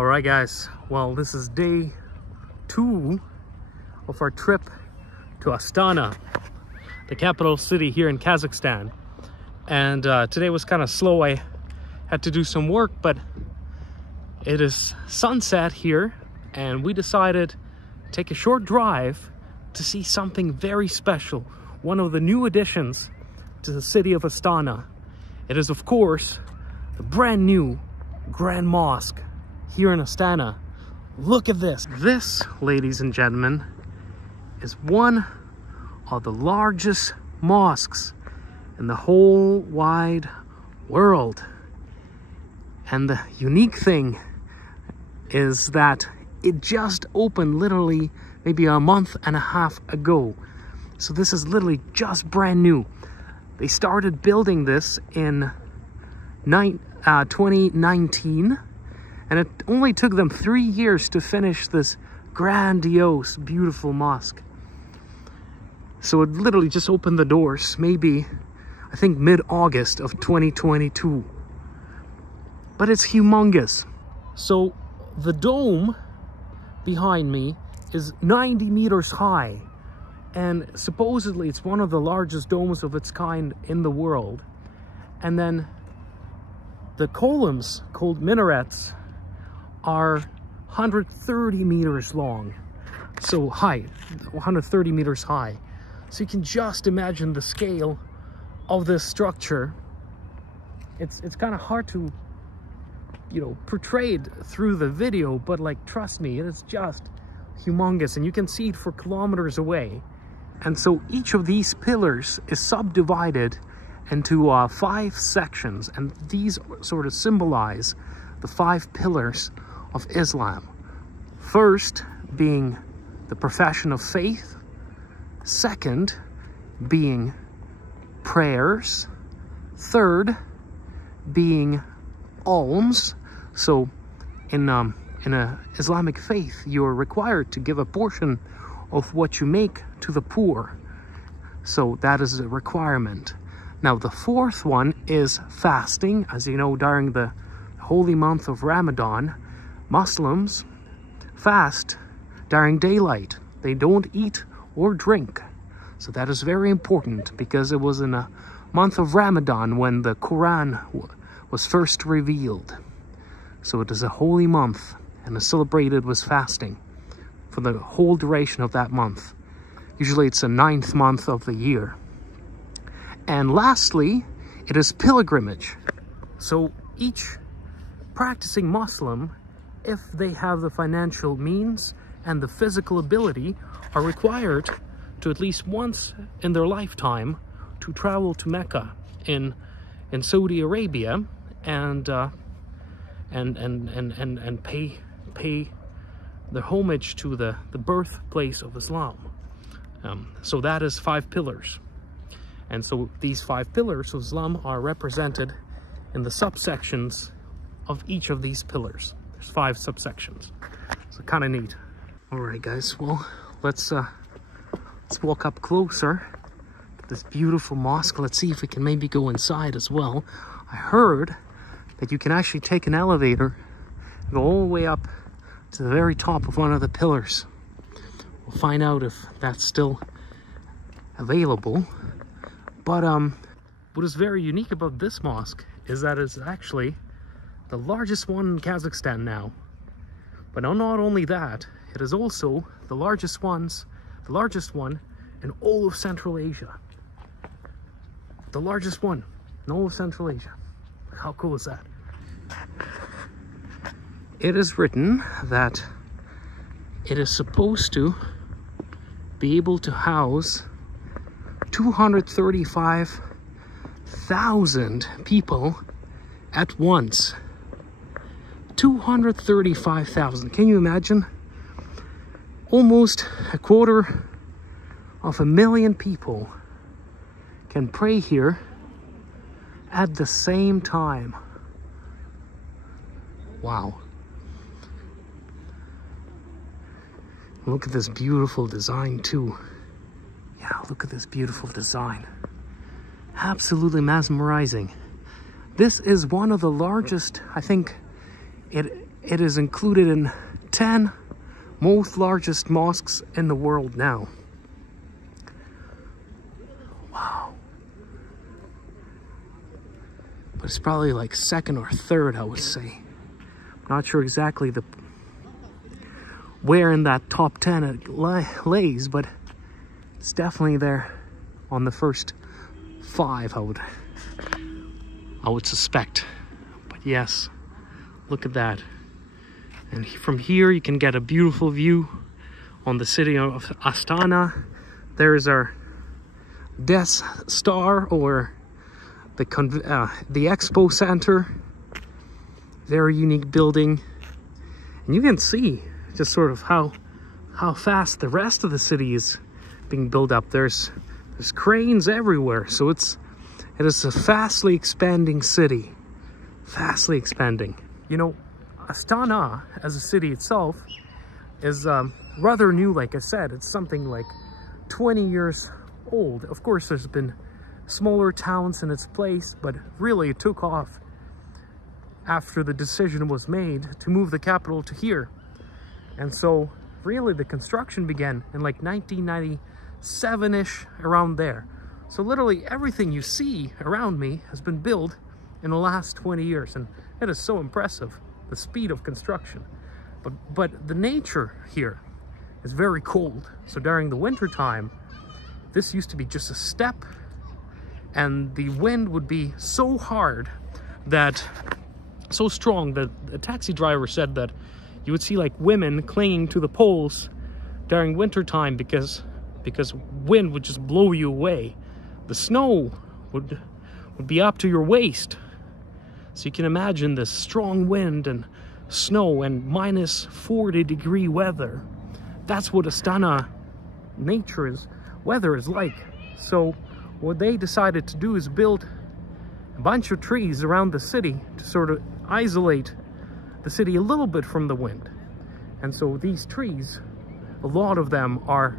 All right, guys. Well, this is day 2 of our trip to Astana, the capital city here in Kazakhstan. And today was kind of slow. I had to do some work, but it is sunset here, and we decided to take a short drive to see something very special. One of the new additions to the city of Astana. It is, of course, the brand new Grand Mosque here in Astana. Look at this. This, ladies and gentlemen, is one of the largest mosques in the whole wide world. And the unique thing is that it just opened literally maybe a month and a half ago. So this is literally just brand new. They started building this in 2019, and it only took them 3 years to finish this grandiose, beautiful mosque. So it literally just opened the doors, maybe, I think, mid-August of 2022. But it's humongous. So the dome behind me is 90 meters high. And supposedly it's one of the largest domes of its kind in the world. And then the columns, called minarets, are 130 meters long. So high, 130 meters high. So you can just imagine the scale of this structure. It's kind of hard to, portray it through the video, but like, trust me, it's just humongous, and you can see it for kilometers away. And so each of these pillars is subdivided into 5 sections, and these sort of symbolize the 5 pillars of Islam. First being the profession of faith, second being prayers, third being alms. So in a Islamic faith, you're required to give a portion of what you make to the poor. So that is a requirement. Now the fourth one is fasting. As you know, during the holy month of Ramadan, Muslims fast during daylight. They don't eat or drink. So that is very important, because it was in a month of Ramadan when the Quran was first revealed. So it is a holy month, and is celebrated with fasting for the whole duration of that month. Usually it's the 9th month of the year. And lastly, it is pilgrimage. So each practicing Muslim, if they have the financial means and the physical ability, are required to at least once in their lifetime to travel to Mecca in Saudi Arabia and pay the homage to the birthplace of Islam. So that is 5 pillars. And so these 5 pillars of Islam are represented in the subsections of each of these pillars. There's 5 subsections. So kind of neat. All right, guys. Well, let's walk up closer to this beautiful mosque. Let's see if we can maybe go inside as well. I heard that you can actually take an elevator and go all the way up to the very top of one of the pillars. We'll find out if that's still available. But what is very unique about this mosque is that it's actually the largest one in Kazakhstan now. But not only that, it is also the largest one in all of Central Asia. The largest one in all of Central Asia. How cool is that? It is written that it is supposed to be able to house 235,000 people at once. 235,000. Can you imagine? Almost 250,000 people can pray here at the same time. Wow. Look at this beautiful design too. Yeah, look at this beautiful design. Absolutely mesmerizing. This is one of the largest, I think it It is included in 10 most largest mosques in the world now. Wow. But it's probably like second or third, I would say. I'm not sure exactly where in that top 10 it lays, but it's definitely there on the first 5, I would suspect. But yes, look at that. And from here you can get a beautiful view on the city of Astana. There's our Death Star, or the Expo Center. Very unique building. And you can see just sort of how fast the rest of the city is being built up. There's cranes everywhere. So it is a fastly expanding city. Fastly expanding. You know, Astana as a city itself is rather new. Like I said, it's something like 20 years old. Of course, there's been smaller towns in its place, but really it took off after the decision was made to move the capital to here. And so really the construction began in like 1997-ish, around there. So literally everything you see around me has been built in the last 20 years, and it is so impressive, the speed of construction. But the nature here is very cold. So during the winter time, this used to be just a steppe, and the wind would be so strong that a taxi driver said that you would see like women clinging to the poles during winter time because wind would just blow you away. The snow would be up to your waist. So you can imagine this strong wind and snow and minus 40-degree weather. That's what Astana weather is like. So what they decided to do is build a bunch of trees around the city to sort of isolate the city a little bit from the wind. And so these trees, a lot of them are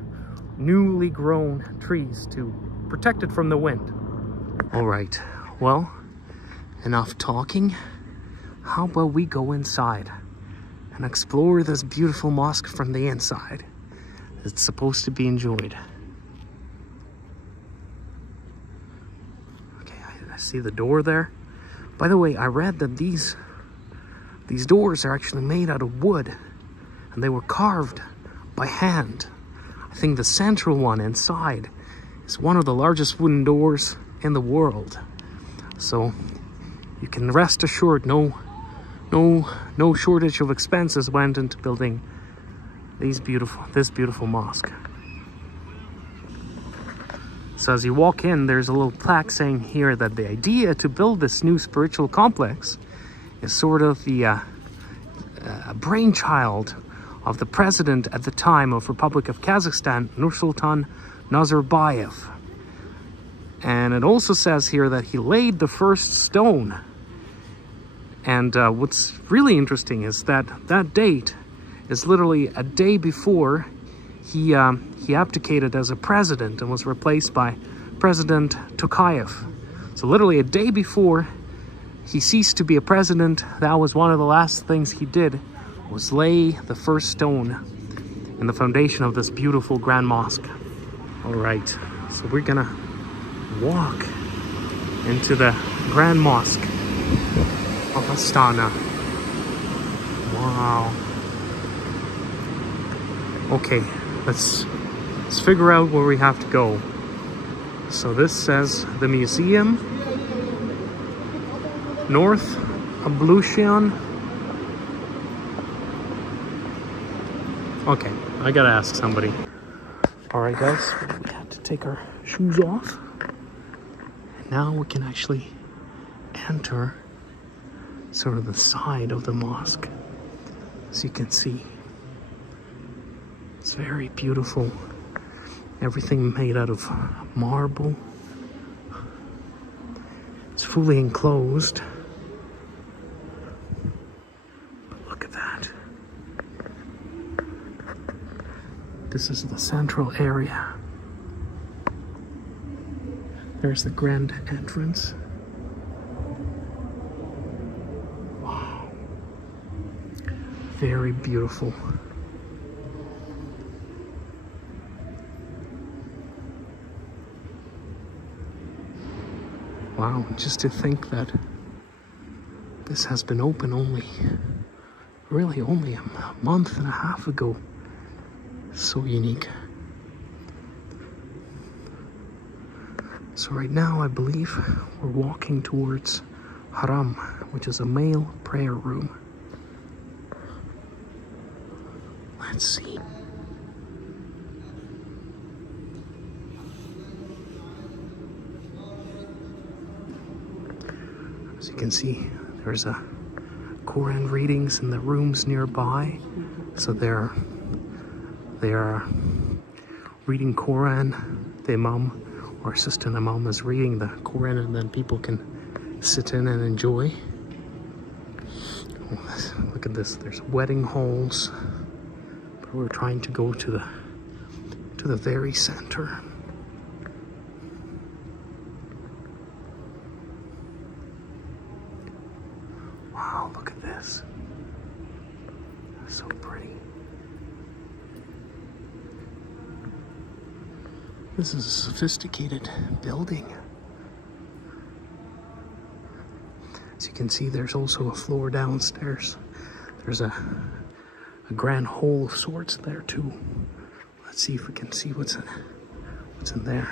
newly grown trees to protect it from the wind. All right, well, enough talking. How about we go inside and explore this beautiful mosque from the inside? It's supposed to be enjoyed. Okay, I see the door there. By the way, I read that these doors are actually made out of wood, and they were carved by hand. I think the central one inside is one of the largest wooden doors in the world. So you can rest assured no shortage of expenses went into building this beautiful mosque. So as you walk in, there's a little plaque saying here that the idea to build this new spiritual complex is sort of the brainchild of the president at the time of Republic of Kazakhstan, Nursultan Nazarbayev. And it also says here that he laid the first stone. And what's really interesting is that that date is literally a day before he abdicated as a president and was replaced by President Tokayev. So literally a day before he ceased to be a president, that was one of the last things he did, was lay the first stone in the foundation of this beautiful Grand Mosque. All right, so we're gonna walk into the Grand Mosque of Astana. Wow. Okay, let's figure out where we have to go. So this says the museum, North Ablution. Okay, I gotta ask somebody. All right, guys, we have to take our shoes off. Now we can actually enter sort of the side of the mosque. As you can see, it's very beautiful. Everything made out of marble. It's fully enclosed. But look at that. This is the central area. There's the grand entrance. Wow. Very beautiful. Wow, just to think that this has been open really only a month and a half ago. So unique. So right now I believe we're walking towards Haram, which is a male prayer room. Let's see. As you can see, there's a Quran readings in the rooms nearby. So they're reading Quran. The Imam or assistant Imam is reading the Quran, and then people can sit in and enjoy. Oh, look at this, there's wedding halls. But we're trying to go to the very center. Wow, look at this. So pretty. This is a sophisticated building. As you can see, there's also a floor downstairs. There's a grand hall of sorts there too. Let's see if we can see what's in there.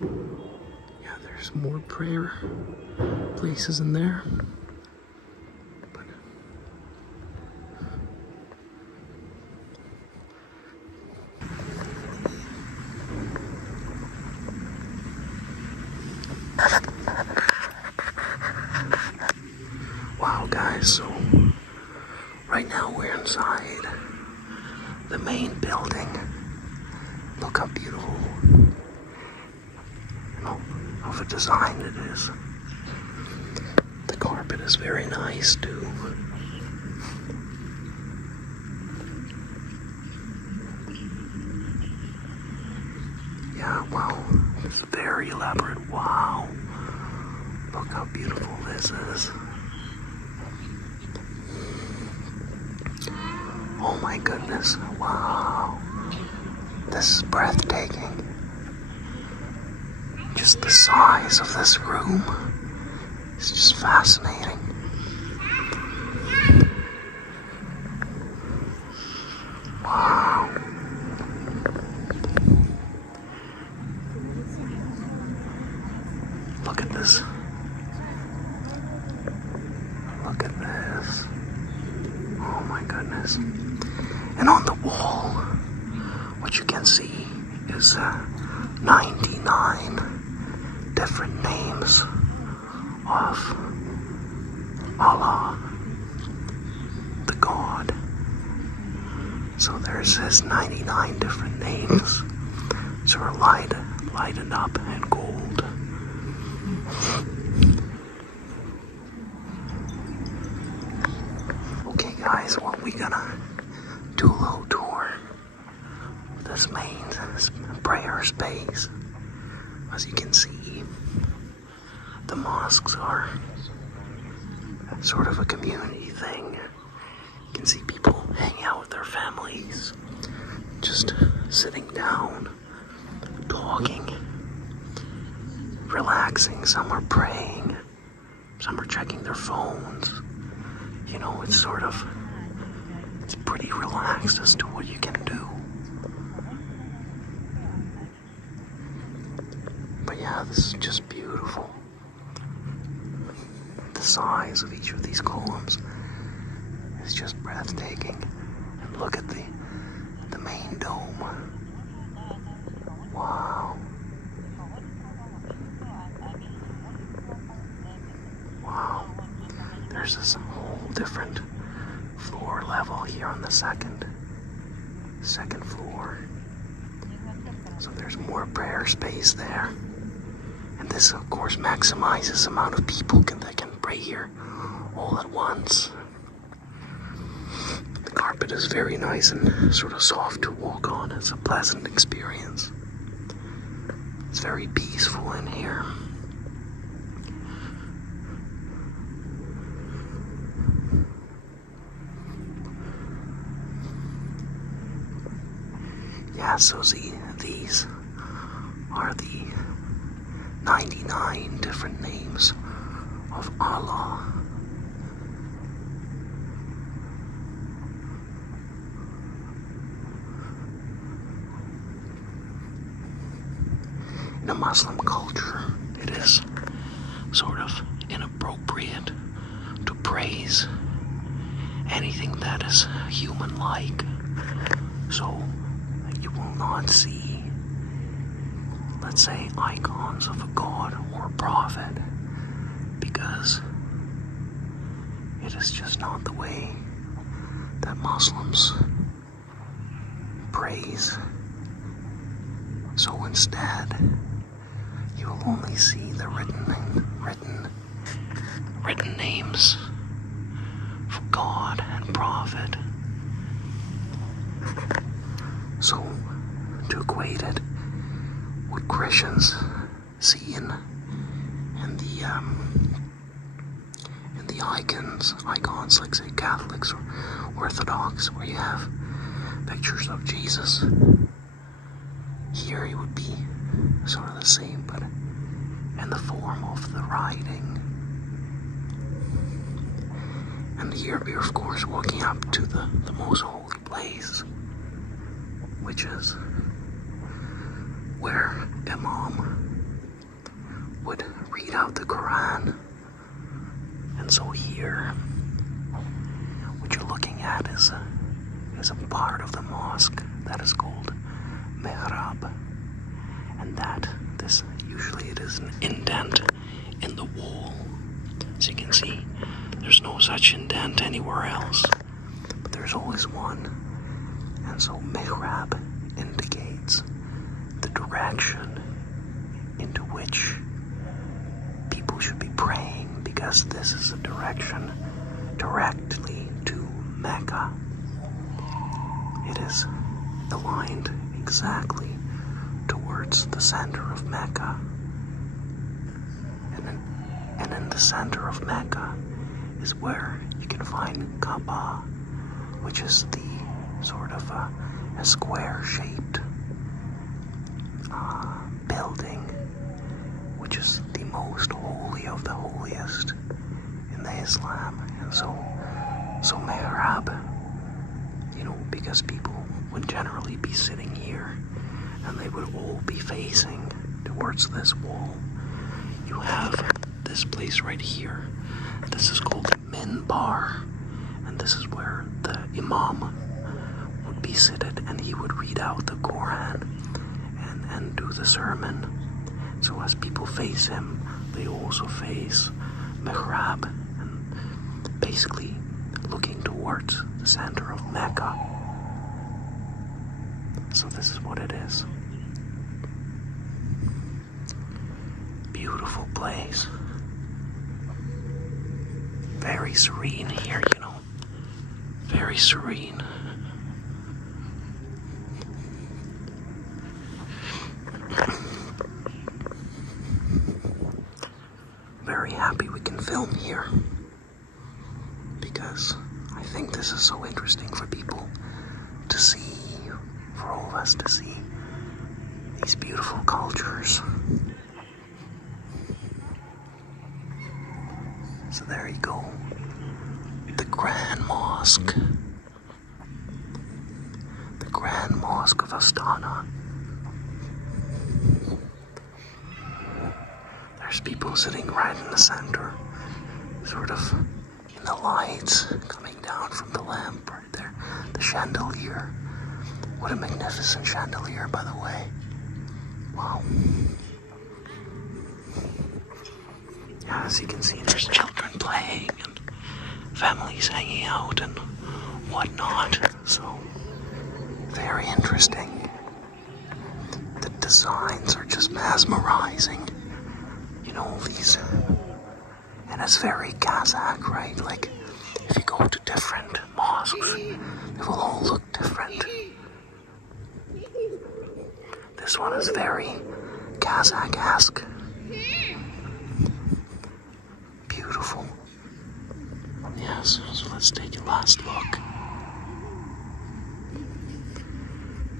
Yeah, there's more prayer places in there. Wow, guys, so right now we're inside the main building. Look how beautiful, of a design it is. The carpet is very nice too. Yeah, wow, it's very elaborate. Wow, look how beautiful this is. Oh my goodness, wow. This is breathtaking. Just the size of this room is just fascinating. Wow. Look at this. Look at this. Oh my goodness. And on the wall, what you can see is 99 different names of Allah, the God. So there's his 99 different names, sort of lighted up in gold. Okay guys, well, we're gonna do a little tour of this main prayer space. As you can see, the mosques are sort of a community thing. You can see people hang out with their families, just sitting down, talking, relaxing. Some are praying, some are checking their phones. You know, it's pretty relaxed as to what you can do. But yeah, this is just beautiful. The size of each of these columns is just breathtaking. And look at the main dome. Wow. Wow. There's this whole different floor level here on the second floor. So there's more prayer space there. And this, of course, maximizes the amount of people that can pray here all at once. The carpet is very nice and sort of soft to walk on. It's a pleasant experience. It's very peaceful in here. So see, these are the 99 different names of Allah. In a Muslim culture, it is sort of inappropriate to praise anything that is human-like. So you will not see, let's say, icons of a god or a prophet, because it is just not the way that Muslims praise. So instead, you will only see the written names for God and prophet. So, to equate it, what Christians see in the icons, like say Catholics or Orthodox, where you have pictures of Jesus. Here he would be sort of the same, but in the form of the writing. And here we are, of course, walking up to the most holy place, which is where Imam would read out the Quran. And so here, what you're looking at is a part of the mosque that is called Mihrab, and that this usually it is an indent in the wall. As you can see, there's no such indent anywhere else, but there's always one. And so Mihrab indicates the direction into which people should be praying, because this is a direction directly to Mecca. It is aligned exactly towards the center of Mecca. And in the center of Mecca is where you can find Kaaba, which is the sort of a square-shaped building, which is the most holy of the holiest in the Islam. And so Mihrab, because people would generally be sitting here, and they would all be facing towards this wall. You have this place right here. This is called Minbar, and this is where the Imam would be seated, and he would read out the Quran and do the sermon. So as people face him, they also face Mihrab, and basically looking towards the center of Mecca. So this is what it is. Beautiful place. Very serene here, Very serene. Very happy we can film here, because I think this is so interesting for people to see, for all of us to see these beautiful cultures. So there you go, the Grand Mosque. The Grand Mosque of Astana. There's people sitting right in the center, sort of in the lights coming down from the lamp right there. The chandelier. What a magnificent chandelier, by the way. Wow. Yeah, as you can see, there's children playing and families hanging out and whatnot. So, very interesting. The designs are just mesmerizing. These, and it's very Kazakh, right? Like, if you go to different mosques, they will all look different. This one is very Kazakh-esque. Beautiful. Yes, so let's take a last look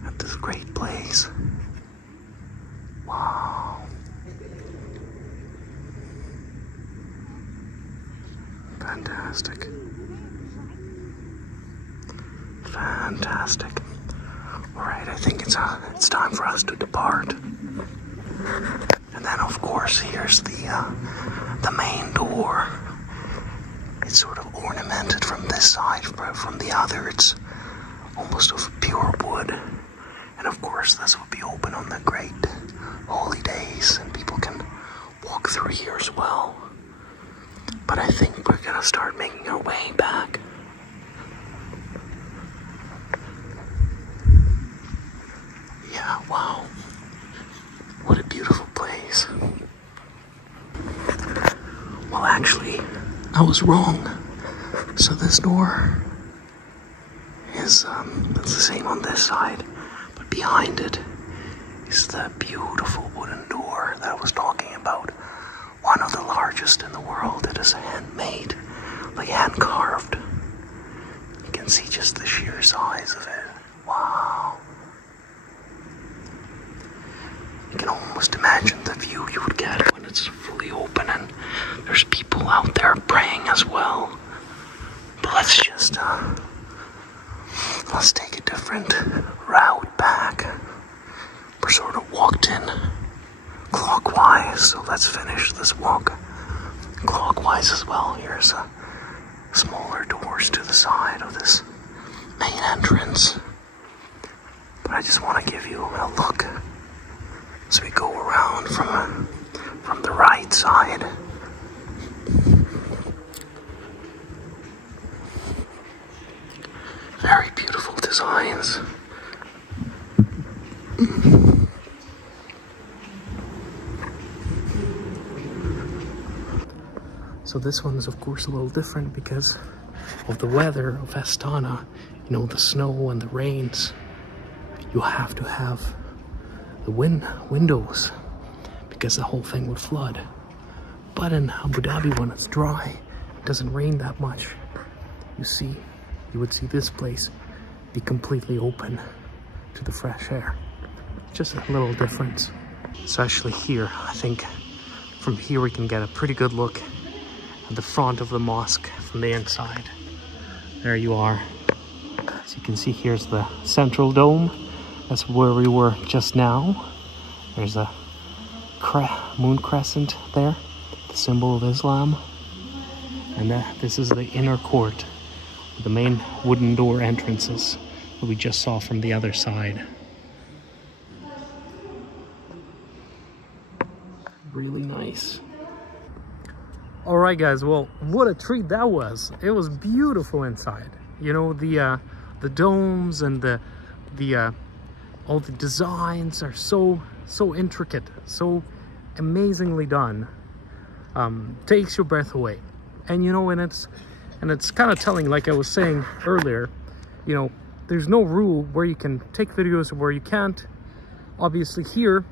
at this great place. Wow. Fantastic. Fantastic. Alright, I think it's time for us to depart. And then of course here's the main door. It's sort of ornamented from this side, but from the other it's almost of pure wood. And of course this will be open on the great holy days and people can walk through here as well. But I think we're gonna start making our way back. Yeah, wow. What a beautiful place. Well, actually, I was wrong. So this door is it's the same on this side, but behind it is the beautiful wooden door that I was talking about. One of the largest in the world. It is handmade, like hand carved. You can see just the sheer size of it. Wow. You can almost imagine the view you would get when it's fully open and there's people out there praying as well. But let's take a different route back. We're sort of walked in clockwise, so let's finish this walk clockwise as well. Here's smaller doors to the side of this main entrance. But I just want to give you a look as we go around from the right side. Very beautiful designs. So this one is of course a little different because of the weather of Astana. You know, the snow and the rains. You have to have the windows because the whole thing would flood. But in Abu Dhabi, when it's dry, it doesn't rain that much. You would see this place be completely open to the fresh air. Just a little difference. So actually here, I think from here we can get a pretty good look at the front of the mosque from the inside. There you are. As you can see, here's the central dome. That's where we were just now. There's a moon crescent there, the symbol of Islam. And this is the inner court, the main wooden door entrances that we just saw from the other side. Really nice. All right, guys. Well, what a treat that was. It was beautiful inside. You know, the domes and the all the designs are so intricate, so amazingly done. Takes your breath away. And you know, and it's kind of telling, like I was saying earlier, you know, there's no rule where you can take videos or where you can't. Obviously here,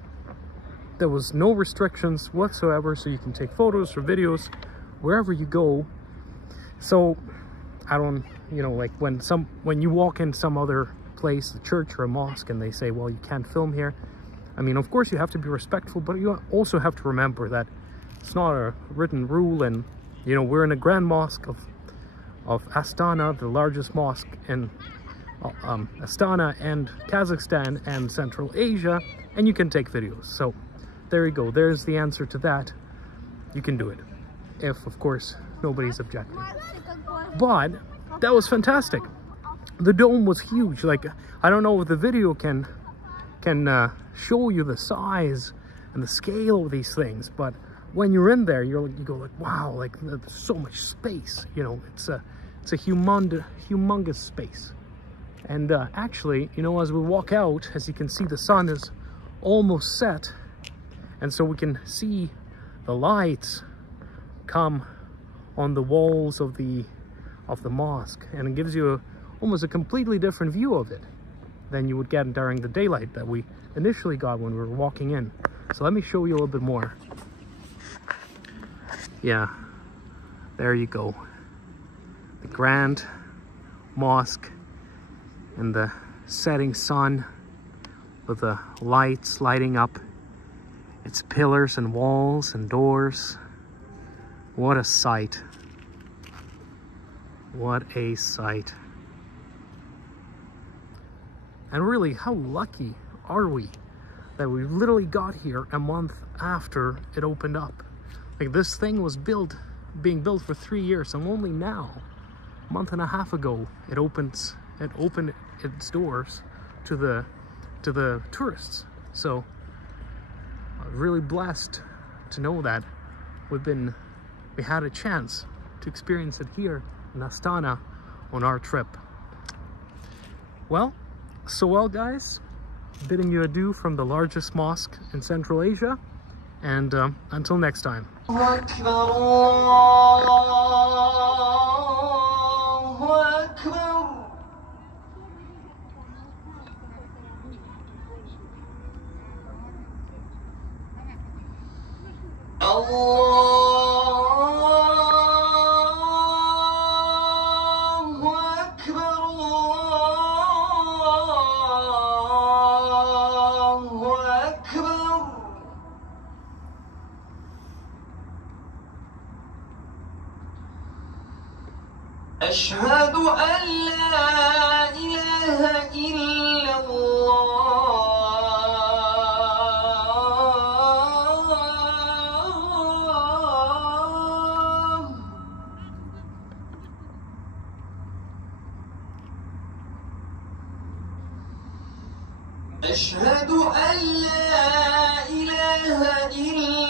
there was no restrictions whatsoever, so you can take photos or videos wherever you go. So, I don't, you know, like when you walk in some other place, a church or a mosque, and they say, well, you can't film here. I mean, of course you have to be respectful, but you also have to remember that it's not a written rule. And, you know, we're in a grand mosque of Astana, the largest mosque in Astana and Kazakhstan and Central Asia, and you can take videos. So there you go. There's the answer to that. You can do it if, of course, nobody's objecting. But that was fantastic. The dome was huge. Like, I don't know if the video can show you the size and the scale of these things, but when you're in there, you go like, wow, like there's so much space. You know, it's a humongous space. And actually, you know, as we walk out, as you can see, the sun is almost set, and so we can see the lights come on the walls of the mosque, and it gives you almost a completely different view of it than you would get during the daylight that we initially got when we were walking in. So let me show you a little bit more. Yeah, there you go. The grand mosque and the setting sun. with the lights lighting up its pillars and walls and doors. What a sight. What a sight. And really, how lucky are we that we literally got here a month after it opened up? Like, this thing was being built for 3 years, and only now, a month and a half ago, it opened its doors to the tourists. So I'm really blessed to know that we had a chance to experience it here in Astana on our trip. Well, guys, bidding you adieu from the largest mosque in Central Asia, and until next time. أشهد أن لا إله إلا الله. أشهد أن لا إله إلا